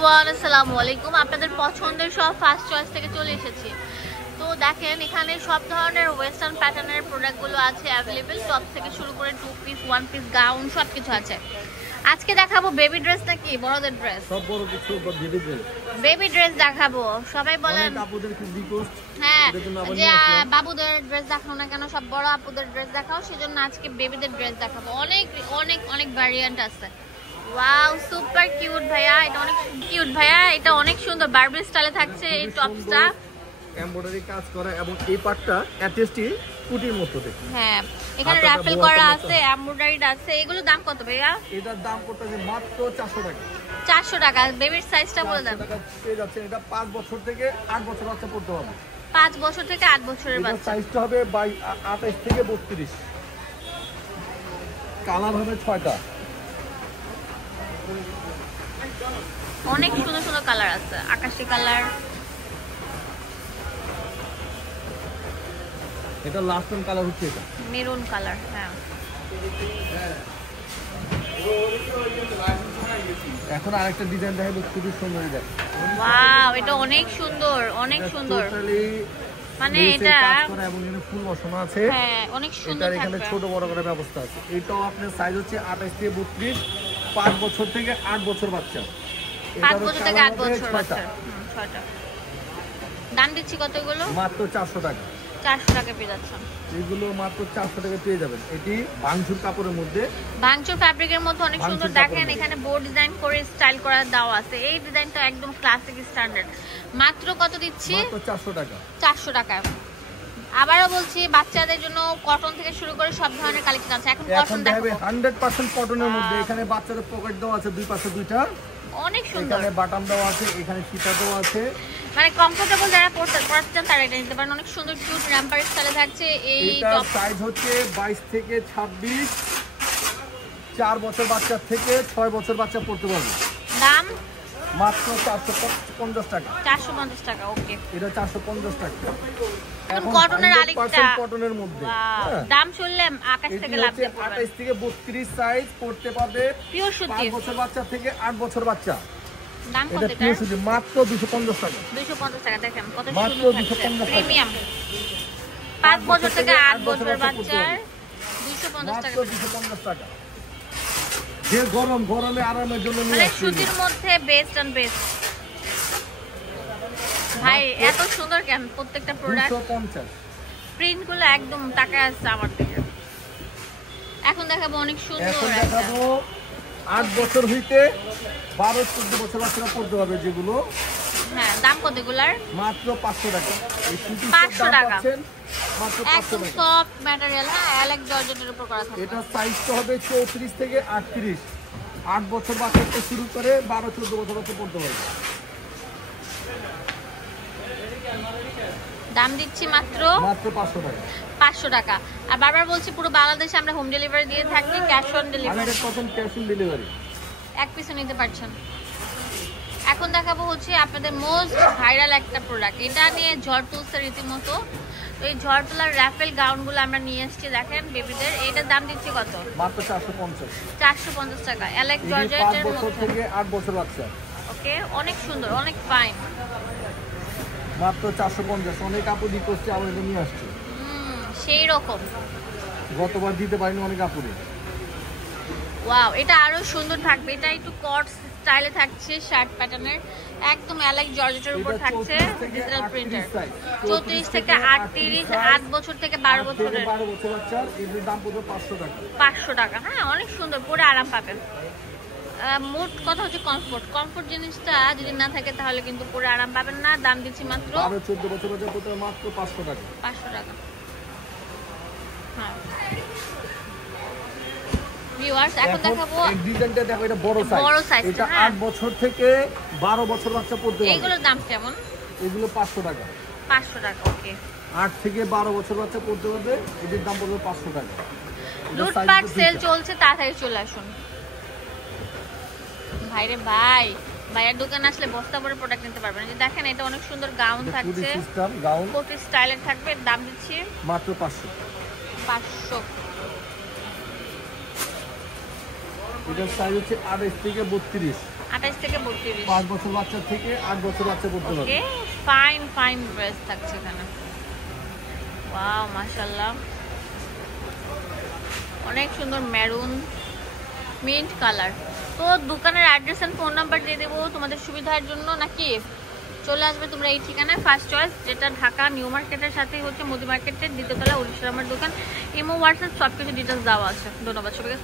Everyone, আসসালামু আলাইকুম। আপনাদের পছন্দের সব ফার্স্ট চয়েস থেকে চলে এসেছি। তো দেখেন, এখানে সব ধরনের ওয়েস্টার্ন প্যাটার্নের প্রোডাক্টগুলো আছে অ্যাভেলেবেল। টপ থেকে শুরু করে 2 পিস 1 পিস গাউন সব কিছু আছে। আজকে দেখাবো বেবি ড্রেস নাকি বড়দের ড্রেস? সব বড় কিছু বেবি ড্রেস। বেবি ড্রেস দেখাবো। সবাই বলেন আপুদের কি রিকোয়েস্ট, হ্যাঁ, যে বাবুদের ড্রেস দেখাও না কেন, সব বড় আপুদের ড্রেস দেখাও। সেজন্য আজকে বেবিদের ড্রেস দেখাবো। অনেক অনেক অনেক ভ্যারিয়েন্ট আছে। ওয়াও, সুপার কিউট ভাইয়া, এটা অনেক কিউট ভাইয়া, এটা অনেক সুন্দর বারবি স্টাইলে থাকছে এই টপসটা। এমব্রয়ডারি কাজ করা এবং এই পাটটা অ্যাটেস্টি কুটির মতো দেখুন। হ্যাঁ, এখানে রাফেল করা আছে, এমব্রয়ডারিড আছে। এগুলো দাম কত ভাইয়া? এটার দাম পড়তেছে মাত্র 400 টাকা। 400 টাকা। বেবির সাইজটা বলে দেন। পেয়ে যাচ্ছে এটা 5 বছর থেকে 8 বছর বাচ্চা পড়তে হবে। 5 বছর থেকে 8 বছরের বাচ্চা। সাইজটা হবে 28 থেকে 32। কালার হবে 6টা। অনেক সুন্দর সুন্দর কালার আছে, আকাশি কালার। এটা লাস্ট কালার হচ্ছে এটা মেরুন কালার। হ্যাঁ, এখন আরেকটা ডিজাইন দেখাবো, খুবই সুন্দর ডিজাইন। ওয়াও, এটা অনেক সুন্দর, অনেক সুন্দর। মানে এটা এবং এখানে ফুল বসানো আছে। হ্যাঁ, অনেক সুন্দর। এখানে ছোট বড় করার ব্যবস্থা আছে। এটাও আপনার সাইজ হচ্ছে 28 থেকে 32, 5 বছর থেকে 8 বছর বাচ্চা। 5 বছর থেকে 8 বছর বাচ্চা। 6টা। দাম দিচ্ছি কতগুলো? মাত্র 400 টাকা। 400 টাকা পেয়ে যাচ্ছেন। এগুলো মাত্র 400 টাকা পেয়ে যাবেন। এটি ভাঙচুর কাপড়ের মধ্যে, ভাঙচুর ফ্যাব্রিকের মধ্যে অনেক সুন্দর। দেখেন এখানে বোর্ড ডিজাইন করে স্টাইল করা দেওয়া আছে। এই ডিজাইনটা একদম ক্লাসিক স্ট্যান্ডার্ড। মাত্র কত দিচ্ছি? মাত্র 400 টাকা। 400 টাকা। আবারও বলছি, বাচ্চাদের জন্য কটন থেকে শুরু করে সব ধরনের কালেকশন আছে। এখন কটন দেখাবো 100% কটনের মধ্যে। এখানে বাচ্চাদের পকেট দেওয়া আছে দুই পাশে দুইটা, অনেক সুন্দর। এখানে বাটাম দেওয়া আছে, এখানে ফিতা দেওয়া আছে। মানে কমফোর্টেবল যারা পড়তে চান তারা এটা নিতে পারেন। অনেক সুন্দর কিউট র্যাম্পার স্টাইলে থাকছে এই টপ। সাইজ হচ্ছে 22 থেকে 26, 4 বছর বাচ্চা থেকে 6 বছর বাচ্চা পড়তে পারবে। দাম মাত্র 450 টাকা। 450 টাকা। ওকে, এটা 450 টাকা। এখন কটনের আরেকটা কটনের মধ্যে দাম শুনলে আকাশ থেকে লাভ দিয়ে পড়বে। 28 থেকে 32 সাইজ পড়তে পারবে। পিওর সুতি। 5 বছর বাচ্চা থেকে 8 বছর বাচ্চা। দাম কত এটা? পিওর সুতি মাত্র 250 টাকা। 250 টাকা। দেখেন কত মাত্র সুন্দর 250 টাকা। প্রিমিয়াম। 5 বছর থেকে 8 বছর বাচ্চার 250 টাকা। 250 টাকা। যে গরমে আরামের জন্য নিয়ে মানে আসছি। সুতির মধ্যে বেস্ট এন্ড বেস্ট। ভাই এত সুন্দর কেন প্রত্যেকটা প্রোডাক্ট? 250। প্রিন্ট গুলো একদম তাকায় আসছে আমার দিকে। এখন দেখাবো অনেক সুন্দর। এখন দেখাবো 8 বছর হইতে 12-14 বছর বাচ্চারা পড়তে হবে যেগুলো। হ্যাঁ, দাম কত এগুলার? মাত্র 500 টাকা। এই সুতি 500 টাকা। মাত্র 500 একদম টাকা। Soft material. হ্যাঁ, অ্যালেক জর্জেটের উপর করা থাকে। এটা সাইজটা হবে 34 থেকে 38। 8 বছর বাচ্চা থেকে শুরু করে 12-14 বছর বাচ্চা পড়তে পারবে। দাম দিচ্ছি মাত্র 500 টাকা। 500 টাকা। আর বারবার বলছি, পুরো বাংলাদেশে আমরা হোম ডেলিভারি দিয়ে থাকি, cash on delivery. 100% cash on delivery. এক পিসও নিতে পারছেন। এখন দেখাবো হচ্ছে আপনাদের মোস্ট ভাইরাল একটা প্রোডাক্ট। এটা নিয়ে ঝড় তুলছে রীতিমতো। তো এই ঝড় তোলার রাফেল গাউনগুলো আমরা নিয়ে এসেছি। দেখেন বেবিদের, এটার দাম দিচ্ছি কত? মাত্র 450। 450 টাকা। অ্যালেক 5 জর্জেটের বছর মধ্যে। থেকে 8 বছর বাচ্চা। ওকে, অনেক সুন্দর, অনেক ফাইন। মাত্র 450। অনেক আপু রিকোয়েস্টে আমরা নিয়ে আসছি। সেই রকম। গতবার দিতে পারিনি অনেক আপুরে। ওয়াও, এটা আরো সুন্দর থাকবে। এটা একটু কট স্টাইলে থাকছে, শার্ট প্যাটার্নের, একদম অ্যালেক জর্জেটের উপর থাকছে, ডিজিটাল প্রিন্টার। 34 থেকে 38, 8 বছর থেকে 12 বছরের। 12 বছর বাচ্চার এর দাম পড়বে 500 টাকা। 500 টাকা। হ্যাঁ, অনেক সুন্দর, পরে আরাম পাবেন। মোট কথা হচ্ছে কমফোর্ট জিনিসটা যদি না থাকে তাহলে কিন্তু পরে আরাম পাবেন না। দাম দিচ্ছি মাত্র 12-14 বছর বাচ্চা পড়তে মাত্র 500 টাকা। 500 টাকা। হ্যাঁ ভিউয়ার্স, এখন দেখাবো এই ডিজাইনটা দেখো, এটা বড় সাইজ। এটা 8 বছর থেকে 12 বছর বাচ্চা পড়তে পারবে। এইগুলোর দাম কেমন? এগুলো 500 টাকা। 500 টাকা। ওকে, 8 থেকে 12 বছর বাচ্চা পড়তে পারবে। এর দাম পড়বে 500 টাকা। লুটপাট সেল চলছে, তাড়াতাড়ি চলে আসুন। ভাইরে ভাই, ভাইয়ের দোকানে আসলে বস্তা ভরে প্রোডাক্ট নিতে পারবেন। যে দেখেন, এটা অনেক সুন্দর গাউন থাকছে, কোটি স্টাইলের থাকবে। দাম দিচ্ছি মাত্র 500। 500। এটার সাইজ হচ্ছে 28 থেকে 32। 28 থেকে 32। 5 বছর বাচ্চা থেকে 8 বছর বাচ্চা পড়তে পারবে। ওকে, ফাইন ফাইন ড্রেস থাকছে এখানে। ওয়াও মাশাআল্লাহ, অনেক সুন্দর মেরুন মিন্ট কালার। তো দোকানের অ্যাড্রেস এন্ড ফোন নাম্বার দিয়ে দেবো তোমাদের সুবিধার জন্য, নাকি চলে আসবে তোমরা এই ঠিকানায়, ফার্স্ট চয়েস, যেটা ঢাকা নিউ মার্কেটের সাথে হচ্ছে মুদি মার্কেটের দ্বিতীয়তলা, 19 নম্বর দোকান। ইমো হোয়াটসঅ্যাপ সব কিছু ডিটেলস দেওয়া আছে। ধন্যবাদ সবাইকে।